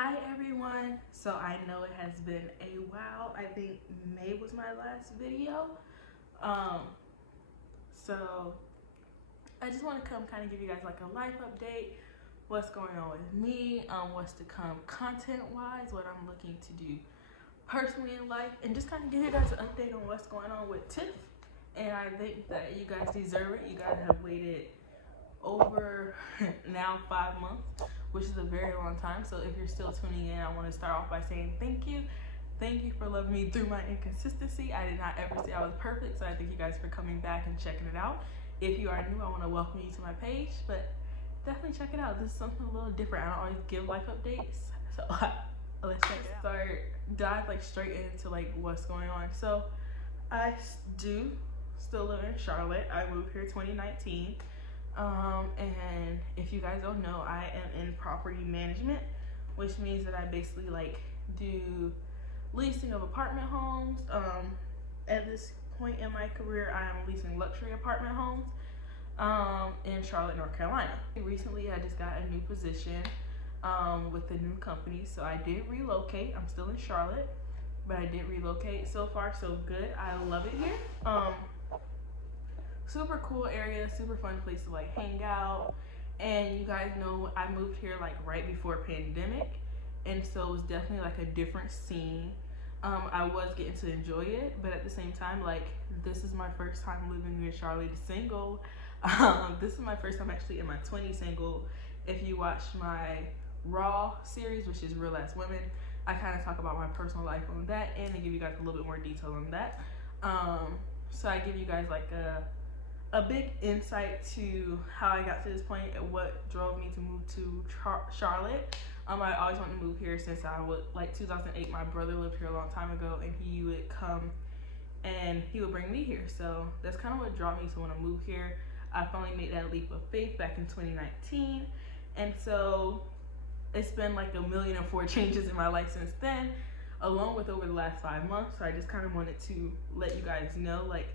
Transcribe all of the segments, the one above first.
Hi everyone. So I know it has been a while. I think May was my last video. Um so I just want to come kind of give you guys like a life update, what's going on with me, what's to come content wise, what I'm looking to do personally in life, and just kind of give you guys an update on what's going on with Tiff. And I think that you guys deserve it. You guys have waited over now 5 months, which is a very long time. So if you're still tuning in, I want to start off by saying thank you. Thank you for loving me through my inconsistency. I did not ever say I was perfect, so I thank you guys for coming back and checking it out. If you are new, I want to welcome you to my page, but definitely check it out. This is something a little different. I don't always give life updates, so let's check it out. Dive like straight into like what's going on. So I do still live in Charlotte. I moved here 2019. And if you guys don't know, I am in property management, which means that I basically like do leasing of apartment homes. At this point in my career, I am leasing luxury apartment homes in Charlotte, North Carolina. Recently, I just got a new position with a new company, so I did relocate. I'm still in Charlotte, but I did relocate. So far, so good. I love it here. Super cool area, super fun place to like hang out. And you guys know I moved here like right before pandemic, and so it was definitely like a different scene. I was getting to enjoy it, but at the same time, like, this is my first time living in Charlotte single. This is my first time actually in my 20s single. If you watch my Raw series, which is Real Ass Women, I kind of talk about my personal life on that, and I give you guys a little bit more detail on that. So I give you guys like a big insight to how I got to this point and what drove me to move to Charlotte. I always wanted to move here since I was like 2008. My brother lived here a long time ago, and he would come and he would bring me here. So that's kind of what drove me to want to move here. I finally made that leap of faith back in 2019, and so it's been like 1,000,004 changes in my life since then, along with over the last 5 months. So I just kind of wanted to let you guys know, like,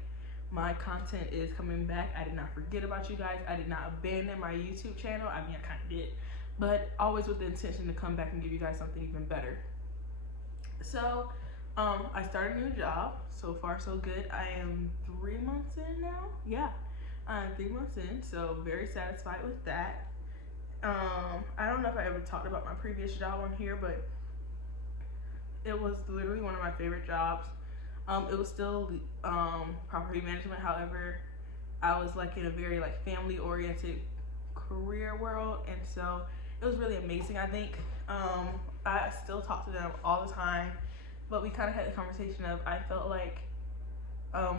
my content is coming back. I did not forget about you guys. I did not abandon my YouTube channel. I mean, I kind of did, but always with the intention to come back and give you guys something even better. So I started a new job. So far, so good. I am 3 months in now. Yeah, I'm 3 months in, so very satisfied with that. I don't know if I ever talked about my previous job on here, but it was literally one of my favorite jobs. It was still property management. However, I was like in a very like family oriented career world, and so it was really amazing. I think I still talk to them all the time, but we kind of had the conversation of, I felt like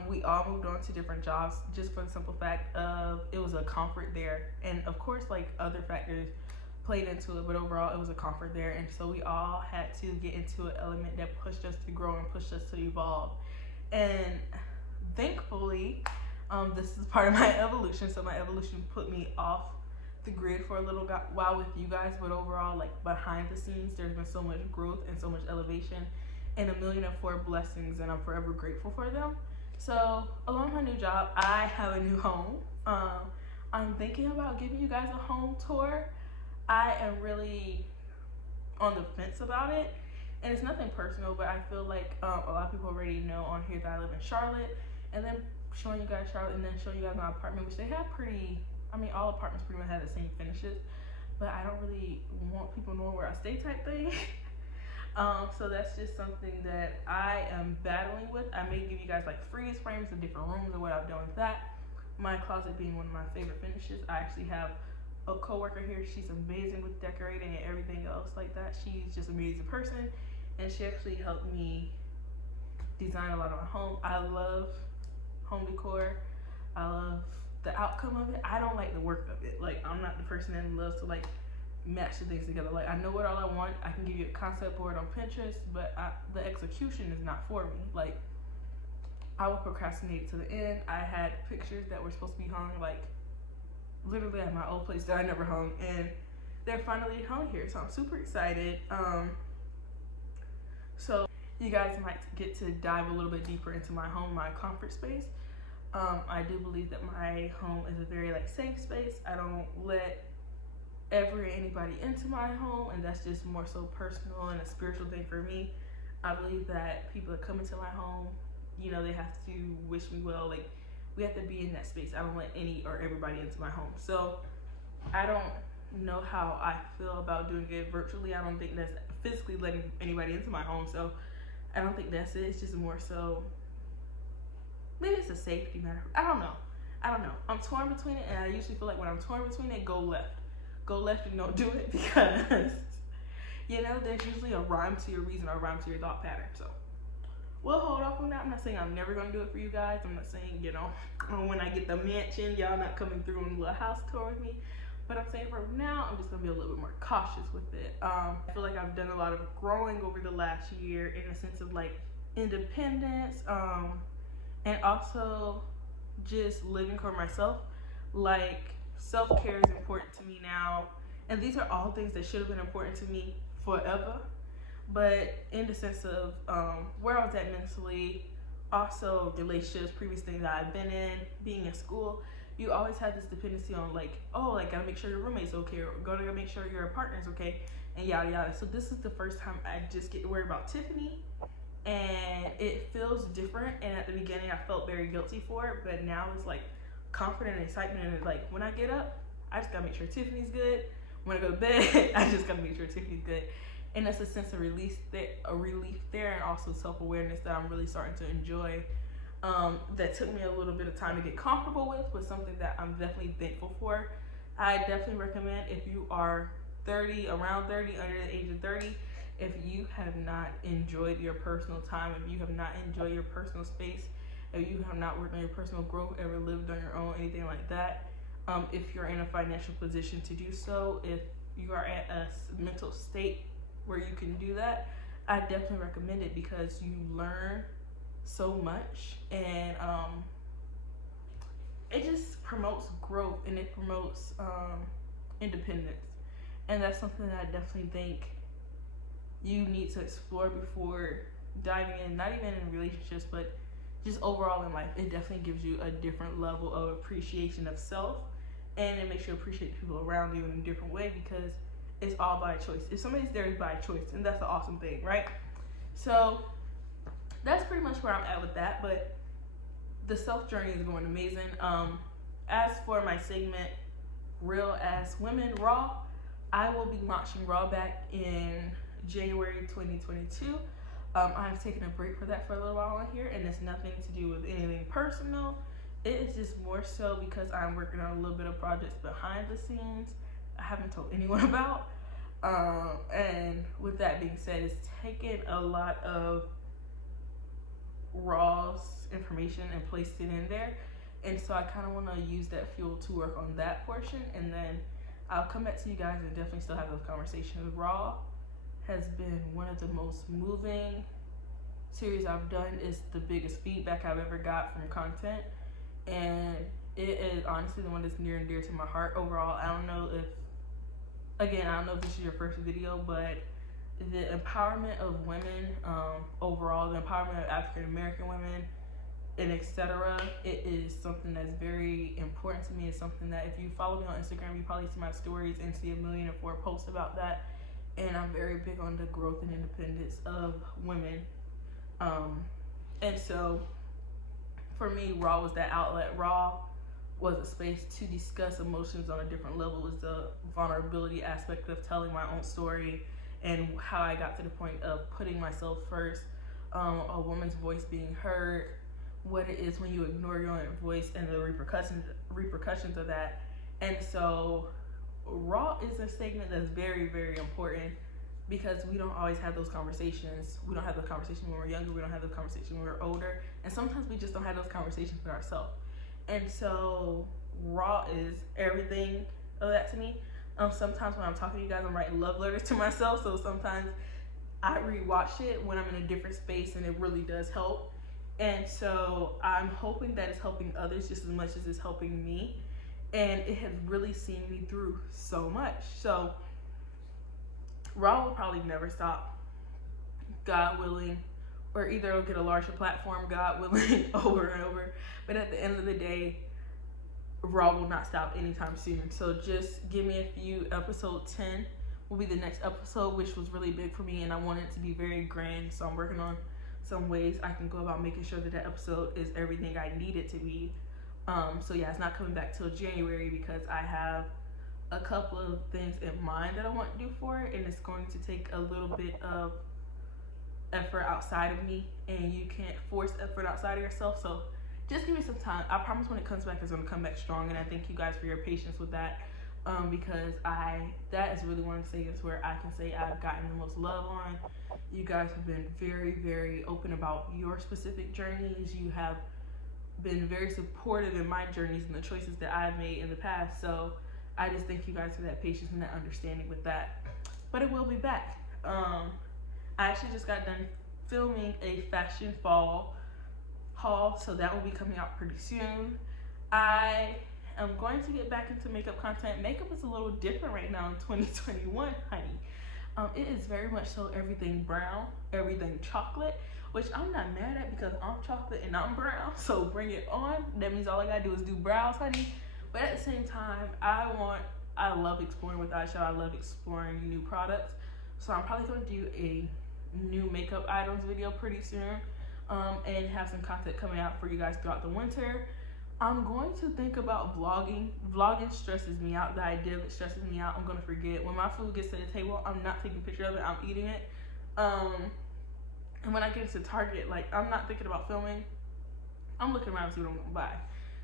we all moved on to different jobs just for the simple fact of it was a comfort there, and of course like other factors played into it, but overall it was a comfort there. And so we all had to get into an element that pushed us to grow and pushed us to evolve. And thankfully, this is part of my evolution. So my evolution put me off the grid for a little while with you guys, but overall, like, behind the scenes, there's been so much growth and so much elevation and 1,000,004 blessings, and I'm forever grateful for them. So along my new job, I have a new home. I'm thinking about giving you guys a home tour. I am really on the fence about it, and it's nothing personal, but I feel like a lot of people already know on here that I live in Charlotte, and then showing you guys Charlotte and then showing you guys my apartment, which they have all apartments pretty much have the same finishes, but I don't really want people knowing where I stay type thing. So that's just something that I am battling with. I may give you guys like freeze frames of different rooms and what I've done with that. My closet being one of my favorite finishes. I actually have a coworker here. She's amazing with decorating and everything else like that. She's just an amazing person, and she actually helped me design a lot of my home. I love home decor. I love the outcome of it. I don't like the work of it. Like, I'm not the person that loves to like match the things together. Like, I know what all I want. I can give you a concept board on Pinterest, but the execution is not for me. Like, I will procrastinate to the end. I had pictures that were supposed to be hung like literally at my old place that I never hung, and they're finally hung here, so I'm super excited. So you guys might get to dive a little bit deeper into my home, my comfort space. I do believe that my home is a very like safe space. I don't let ever anybody into my home, and that's just more so personal and a spiritual thing for me. I believe that people that come into my home, you know, they have to wish me well. Like, we have to be in that space. I don't let any or everybody into my home. So I don't know how I feel about doing it virtually. I don't think that's physically letting anybody into my home. So I don't think that's it. It's just more so, maybe it's a safety matter. I don't know. I'm torn between it, and I usually feel like when I'm torn between it, go left. Go left and don't do it, because, you know, there's usually a rhyme to your reason or a rhyme to your thought pattern. So we'll hold off on that. I'm not saying I'm never going to do it for you guys. I'm not saying, you know, when I get the mansion, y'all not coming through on a little house tour with me. But I'm saying for now, I'm just going to be a little bit more cautious with it. I feel like I've done a lot of growing over the last year in the sense of like independence, and also just living for myself. Like, self-care is important to me now. And these are all things that should have been important to me forever. But in the sense of where I was at mentally, also relationships, previous things that I've been in, being in school, you always have this dependency on like, oh, like, gotta make sure your roommate's okay, or gotta make sure your partner's okay, and yada yada. So this is the first time I just get to worry about Tiffany, and it feels different. And at the beginning I felt very guilty for it, but now it's like confident and excitement, and like when I get up, I just gotta make sure Tiffany's good. When I go to bed, I just gotta make sure Tiffany's good. And that's a sense of relief there, and also self-awareness that I'm really starting to enjoy. That took me a little bit of time to get comfortable with, but something that I'm definitely thankful for. I definitely recommend, if you are 30, around 30, under the age of 30, if you have not enjoyed your personal time, if you have not enjoyed your personal space, if you have not worked on your personal growth, ever lived on your own, anything like that, if you're in a financial position to do so, if you are at a mental state where you can do that, I definitely recommend it, because you learn so much, and it just promotes growth, and it promotes independence. And that's something that I definitely think you need to explore before diving in, not even in relationships, but just overall in life. It definitely gives you a different level of appreciation of self, and it makes you appreciate people around you in a different way, because it's all by choice. If somebody's there, it's by choice, and that's the awesome thing, right? So that's pretty much where I'm at with that. But the self journey is going amazing. As for my segment, Real Ass Women Raw, I will be launching Raw back in January 2022. I've taken a break for that for a little while on here, and it's nothing to do with anything personal. It is just more so because I'm working on a little bit of projects behind the scenes I haven't told anyone about. And with that being said, it's taken a lot of Raw's information and placed it in there. And so I kind of want to use that fuel to work on that portion, and then I'll come back to you guys and definitely still have those conversations. Raw has been one of the most moving series I've done. It's the biggest feedback I've ever got from content, and it is honestly the one that's near and dear to my heart overall. I don't know if this is your first video, but the empowerment of women, overall, the empowerment of African American women, and etc., it is something that's very important to me. It's something that, if you follow me on Instagram, you probably see my stories and see 1,000,004 posts about that. And I'm very big on the growth and independence of women. And so for me, Raw was that outlet. Raw was a space to discuss emotions on a different level. It was the vulnerability aspect of telling my own story, and how I got to the point of putting myself first, a woman's voice being heard, what it is when you ignore your own voice, and the repercussions of that. And so Raw is a segment that's very, very important, because we don't always have those conversations. We don't have the conversation when we're younger. We don't have the conversation when we're older. And sometimes we just don't have those conversations with ourselves. And so Raw is everything of that to me. Sometimes when I'm talking to you guys, I'm writing love letters to myself. So sometimes I rewatch it when I'm in a different space, and it really does help. And so I'm hoping that it's helping others just as much as it's helping me. And it has really seen me through so much. So Raw will probably never stop, God willing, or either it'll get a larger platform, God willing, over and over. But at the end of the day, Raw will not stop anytime soon. So just give me a few. Episode 10 will be the next episode, which was really big for me, and I want it to be very grand. So I'm working on some ways I can go about making sure that that episode is everything I need it to be. So yeah, it's not coming back till January because I have a couple of things in mind that I want to do for it, and it's going to take a little bit of effort outside of me, and you can't force effort outside of yourself. So just give me some time. I promise when it comes back, it's going to come back strong, and I thank you guys for your patience with that, because that is really one of the things where I can say I've gotten the most love on. You guys have been very, very open about your specific journeys. You have been very supportive in my journeys and the choices that I've made in the past. So I just thank you guys for that patience and that understanding with that. But it will be back. I actually just got done filming a fashion fall haul, so that will be coming out pretty soon. I am going to get back into makeup content. Makeup is a little different right now in 2021, honey. It is very much so everything brown, everything chocolate, which I'm not mad at because I'm chocolate and I'm brown, so bring it on. That means all I gotta do is do brows, honey. But at the same time, I love exploring with eyeshadow. I love exploring new products. So I'm probably gonna do a new makeup items video pretty soon, and have some content coming out for you guys throughout the winter. I'm going to think about vlogging. Vlogging stresses me out. The idea of it stresses me out. I'm gonna forget. When my food gets to the table, I'm not taking a picture of it. I'm eating it. And when I get into Target, like, I'm not thinking about filming. I'm looking around to see what I'm gonna buy.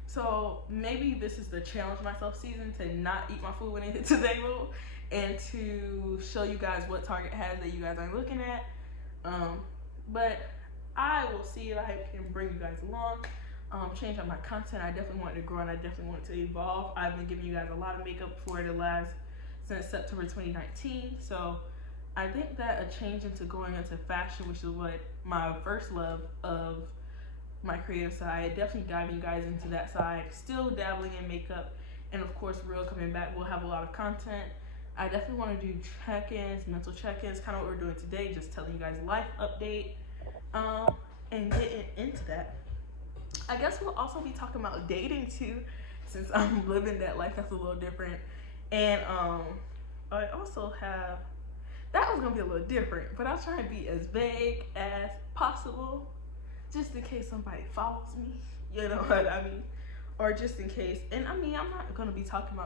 So maybe this is the challenge myself season, to not eat my food when it hits the table, and to show you guys what Target has that you guys aren't looking at. But I will see if I can bring you guys along. Change up my content. I definitely want it to grow, and I definitely want it to evolve. I've been giving you guys a lot of makeup for the last, since September 2019. So I think that a change into going into fashion, which is what my first love of my creative side, definitely diving you guys into that side, still dabbling in makeup, and of course Real coming back. We'll have a lot of content. I definitely want to do check-ins, mental check-ins, kind of what we're doing today, just telling you guys life update, and getting into that. I guess we'll also be talking about dating too, since I'm living that life that's a little different. And I also have, that was gonna be a little different, but I'll try and be as vague as possible, just in case somebody follows me, you know what I mean? Or just in case, and I mean, I'm not gonna be talking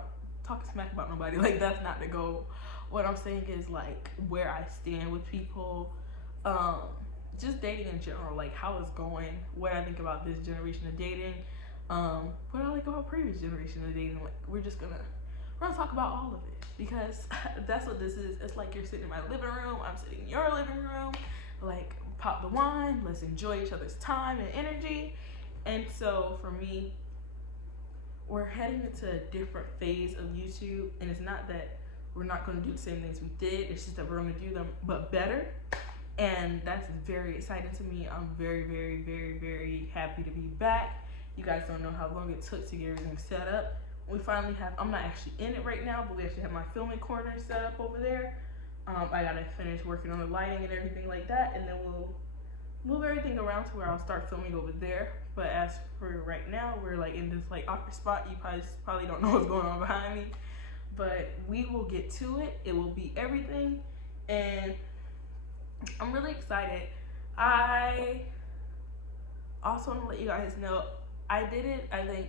smack about nobody, like, that's not the goal. What I'm saying is, like, where I stand with people, just dating in general, like how it's going, what I think about this generation of dating, what I like about previous generation of dating. Like, we're gonna talk about all of it, because that's what this is. It's like you're sitting in my living room, I'm sitting in your living room, like, pop the wine, let's enjoy each other's time and energy. And so for me, we're heading into a different phase of YouTube, and it's not that we're not going to do the same things we did, it's just that we're going to do them but better, and that's very exciting to me. I'm very, very, very, very happy to be back. You guys don't know how long it took to get everything set up. We finally have, I'm not actually in it right now, but we actually have my filming corner set up over there. I gotta finish working on the lighting and everything like that, and then we'll move everything around to where I'll start filming over there. But as for right now, we're like in this like awkward spot. You probably don't know what's going on behind me, but we will get to it. It will be everything, and I'm really excited. I also want to let you guys know, I did it, I think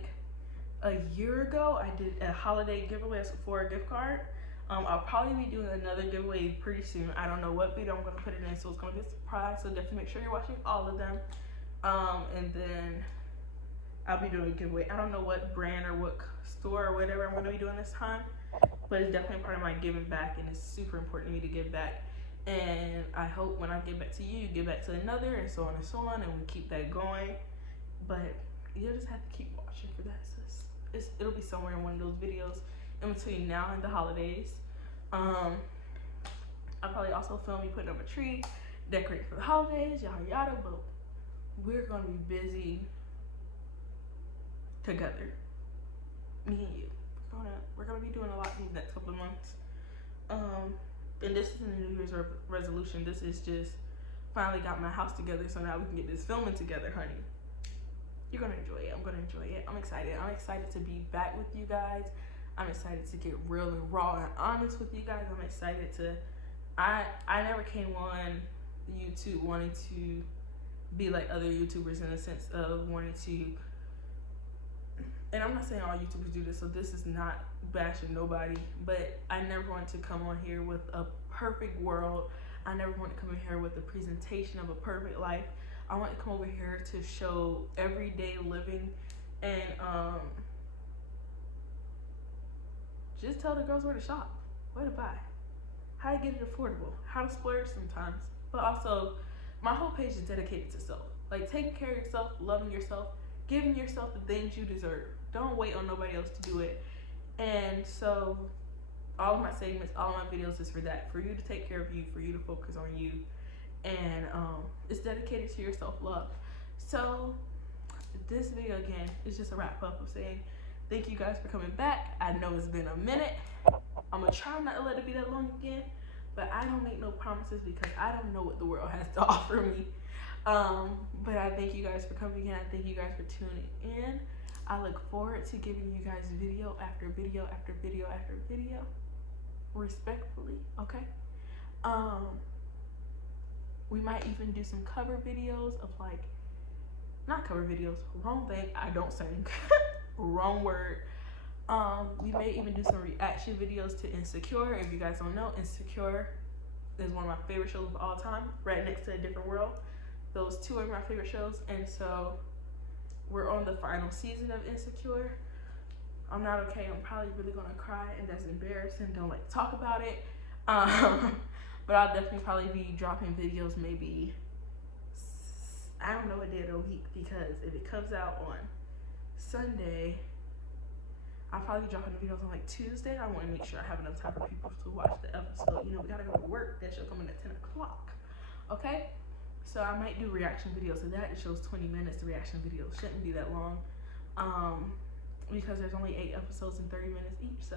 a year ago. I did a holiday giveaway, a Sephora gift card. I'll probably be doing another giveaway pretty soon. I don't know what video I'm going to put it in, so it's going to be a surprise. So definitely make sure you're watching all of them. And then I'll be doing a giveaway. I don't know what brand or what store or whatever I'm going to be doing this time, but it's definitely part of my giving back, and it's super important to me to give back. And I hope when I give back to you, you give back to another, and so on and so on, and we keep that going. But you'll just have to keep watching for that, sis. It'll be somewhere in one of those videos in between now and the holidays. I'll probably also film me putting up a tree, decorating for the holidays, yada yada, but we're gonna be busy together, me and you. We're gonna be doing a lot these next couple of months. And this isn't a New Year's resolution. This is just finally got my house together, so now we can get this filming together, honey. you're gonna enjoy it. I'm gonna enjoy it. I'm excited. I'm excited to be back with you guys. I'm excited to get real and raw and honest with you guys. I'm excited to, I never came on YouTube wanting to be like other YouTubers in the sense of wanting to, and I'm not saying all YouTubers do this, so this is not bashing nobody, but I never wanted to come on here with a perfect world. I never want to come in here with a presentation of a perfect life. I want to come over here to show everyday living and just tell the girls where to shop, where to buy, how to get it affordable, how to splurge sometimes. But also, my whole page is dedicated to self. Like taking care of yourself, loving yourself, giving yourself the things you deserve. Don't wait on nobody else to do it. And so all of my segments, all of my videos is for that, for you to take care of you, for you to focus on you. And it's dedicated to your self-love. So this video again is just a wrap up of saying thank you guys for coming back. I know it's been a minute. I'm gonna try not to let it be that long again, but I don't make no promises because I don't know what the world has to offer me. But I thank you guys for coming in. I thank you guys for tuning in. I look forward to giving you guys video after video after video after video, respectfully, okay? We might even do some cover videos of like, not cover videos, wrong thing, I don't sing, wrong word. We may even do some reaction videos to Insecure. If you guys don't know, Insecure is one of my favorite shows of all time, right next to A Different World. Those two are my favorite shows, and so we're on the final season of Insecure. I'm not okay. I'm probably really gonna cry, and that's embarrassing. Don't like to talk about it. But I'll definitely probably be dropping videos maybe, I don't know what day of the week, because if it comes out on Sunday, I'll probably be dropping the videos on like Tuesday. I want to make sure I have enough time for people to watch the episode. You know, we gotta go to work. That show coming at 10 o'clock. Okay? So I might do reaction videos to that. It shows 20 minutes. The reaction videos shouldn't be that long. Because there's only 8 episodes and 30 minutes each. So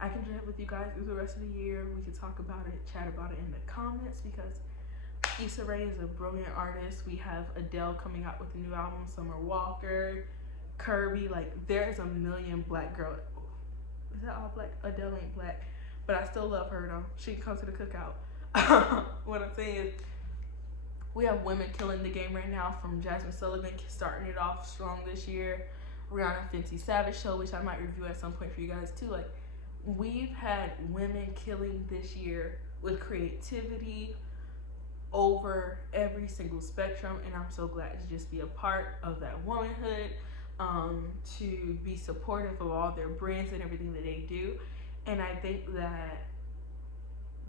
I can chat with you guys through the rest of the year. We can talk about it, chat about it in the comments, because Issa Rae is a brilliant artist. We have Adele coming out with a new album, Summer Walker, Kirby. Like, there's a million black girls. Is that all black? Adele ain't black, but I still love her though. She can come to the cookout. What I'm saying is, we have women killing the game right now, from Jasmine Sullivan starting it off strong this year, Rihanna Fenty Savage show, which I might review at some point for you guys too. Like, we've had women killing this year with creativity over every single spectrum, and I'm so glad to just be a part of that womanhood, to be supportive of all their brands and everything that they do. And I think that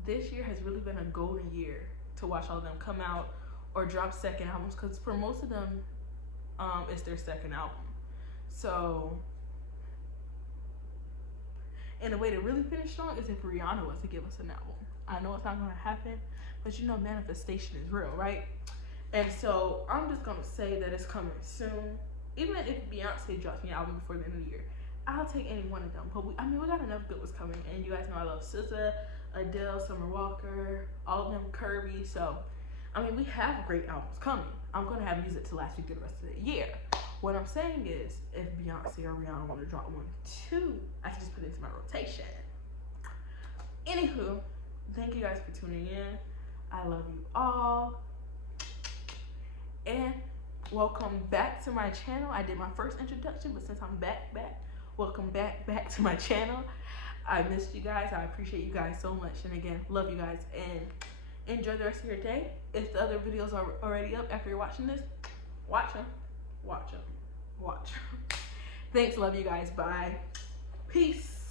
this year has really been a golden year to watch all of them come out or drop second albums, because for most of them, it's their second album. So, and the way to really finish strong is if Rihanna was to give us an album. I know it's not gonna happen, but you know, manifestation is real, right? And so I'm just gonna say that it's coming soon. Even if Beyonce drops me an album before the end of the year, I'll take any one of them. But we got enough good ones coming, and you guys know I love SZA, Adele, Summer Walker, all of them, Kirby. So, I mean, we have great albums coming. I'm gonna have music to last me through the rest of the year. What I'm saying is, if Beyonce or Rihanna want to drop one too, I can just put it into my rotation. Anywho, thank you guys for tuning in. I love you all. And welcome back to my channel. I did my first introduction, but since I'm back, welcome back to my channel. I missed you guys. I appreciate you guys so much. And again, love you guys. And enjoy the rest of your day. If the other videos are already up after you're watching this, watch them. Watch them. Watch. Thanks. Love you guys. Bye. Peace.